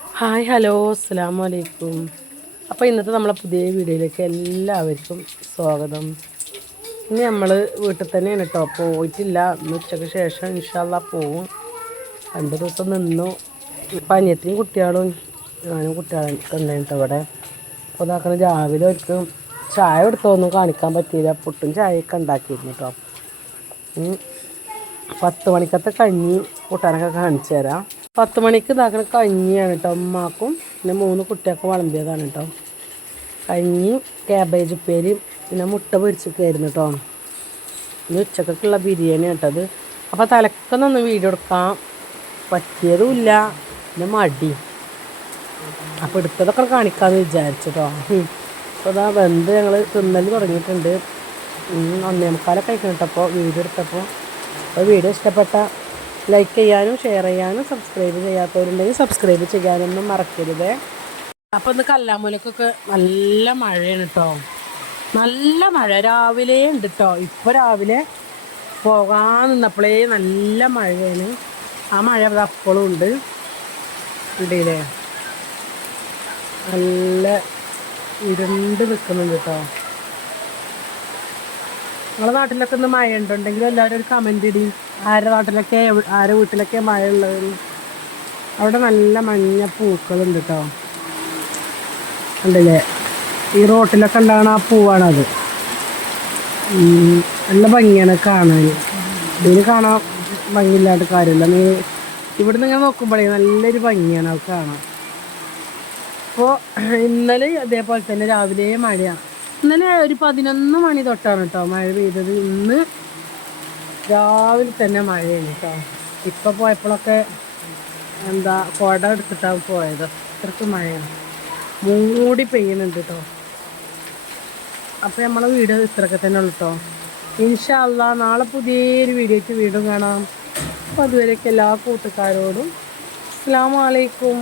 Hi hello അസ്സാം വലൈക്കും അപ്പോൾ ഇന്നത്തെ നമ്മളെ പുതിയ വീഡിയോയിലേക്ക് എല്ലാവർക്കും സ്വാഗതം. ഇനി നമ്മൾ വീട്ടിൽ തന്നെയാണ് കേട്ടോ പോയിട്ടില്ല. ഇന്ന് ഉച്ചയ്ക്ക് ശേഷം ഇൻഷാല്ല പോവും. രണ്ട് ദിവസം നിന്നു. ഇപ്പം അനിയത്തിയും കുട്ടികളും ഞാനും കുട്ടികളൊക്കെ ഉണ്ടായിട്ട് ഇവിടെ. അപ്പോൾ ഇതാക്കണം രാവിലെ അവർക്ക് ചായ എടുത്തൊന്നും കാണിക്കാൻ പറ്റിയില്ല. പുട്ടും ചായയൊക്കെ ഉണ്ടാക്കിയിരുന്നു കേട്ടോ പത്ത് മണിക്കത്തെ കഞ്ഞി കൂട്ടാനൊക്കെ കാണിച്ചു തരാം. പത്ത് മണിക്ക് ഇതാക്കണ കഞ്ഞിയാണ് കേട്ടോ ഉമ്മാക്കും. പിന്നെ മൂന്ന് കുട്ടിയൊക്കെ വിളമ്പിയതാണ് കേട്ടോ കഞ്ഞിയും ക്യാബേജ് ഉപ്പേരിയും പിന്നെ മുട്ട പൊരിച്ചൊക്കെയായിരുന്നു കേട്ടോ ഇനി ഉച്ചക്കൊക്കെയുള്ള ബിരിയാണി കേട്ടത് അപ്പോൾ തലക്കൊന്നൊന്ന് വീഡിയോ എടുക്കാൻ പറ്റിയതുമില്ല. പിന്നെ മടി. അപ്പോൾ എടുത്തതൊക്കെ കാണിക്കാമെന്ന് വിചാരിച്ചു കേട്ടോ അപ്പോൾ അതാ വെന്ത് ഞങ്ങൾ തിന്നൽ തുടങ്ങിയിട്ടുണ്ട്. അന്നേമക്കാലൊക്കെ കഴിക്കണം കേട്ടപ്പോൾ വീഡിയോ എടുത്തപ്പോൾ അപ്പോൾ വീഡിയോ ഇഷ്ടപ്പെട്ട ലൈക്ക് ചെയ്യാനും ഷെയർ ചെയ്യാനും സബ്സ്ക്രൈബ് ചെയ്യാത്തവരുണ്ടെങ്കിൽ സബ്സ്ക്രൈബ് ചെയ്യാനൊന്നും മറക്കരുത്. അപ്പോൾ ഇന്ന് കല്ലാമൂലക്കൊക്കെ നല്ല മഴയാണ് കേട്ടോ നല്ല മഴ രാവിലെ ഉണ്ട് കേട്ടോ ഇപ്പോൾ രാവിലെ പോകാൻ നിന്നപ്പോഴേ നല്ല മഴയാണ്. ആ മഴ ഇവിടെ അപ്പോഴും ഉണ്ട്. ഉണ്ടല്ലേ? നല്ല ഇരുണ്ട് നിൽക്കുന്നുണ്ട് കേട്ടോ നിങ്ങളെ നാട്ടിലൊക്കെ ഒന്ന് മഴ ഉണ്ടെങ്കിൽ എല്ലാവരും ഒരു കമന്റ് ഇടി. ആരുടെ നാട്ടിലൊക്കെ ആരുടെ വീട്ടിലൊക്കെ മഴ ഉള്ളത്? അവിടെ നല്ല മഞ്ഞ പൂക്കളുണ്ട് കേട്ടോ ഉണ്ടല്ലേ ഈ റോട്ടിലൊക്കെ ഉണ്ടാകണ ആ പൂവാണത്. നല്ല ഭംഗിയാണ് കാണാൻ. ഇതിന് കാണാൻ ഭംഗിയില്ലാത്ത കാര്യമില്ല. നീ ഇവിടുന്ന് ഇങ്ങനെ നോക്കുമ്പോഴേ നല്ലൊരു ഭംഗിയാണ് അത് കാണാൻ. അപ്പോൾ ഇന്നലെ അതേപോലെ തന്നെ രാവിലെ മഴയാണ് ഇന്നലെ ഒരു പതിനൊന്ന് മണി തൊട്ടാണ് കേട്ടോ മഴ പെയ്തത്. ഇന്ന് രാവിലെ തന്നെ മഴയാണ് കേട്ടോ ഇപ്പം പോയപ്പോഴൊക്കെ എന്താ കുട എടുത്തിട്ടാണ് പോയത്. അത്രയ്ക്ക് മഴയാണ്. മൂടി പെയ്യുന്നുണ്ട് കേട്ടോ അപ്പോൾ നമ്മളെ വീഡിയോ ഇത്രയൊക്കെ തന്നെ ഉള്ളു കേട്ടോ ഇൻഷാല്ല നാളെ പുതിയൊരു വീഡിയോയ്ക്ക് വീണ്ടും കാണാം. അപ്പോൾ അതുവരെയൊക്കെ എല്ലാ കൂട്ടുകാരോടും അസ്സാം വലൈക്കും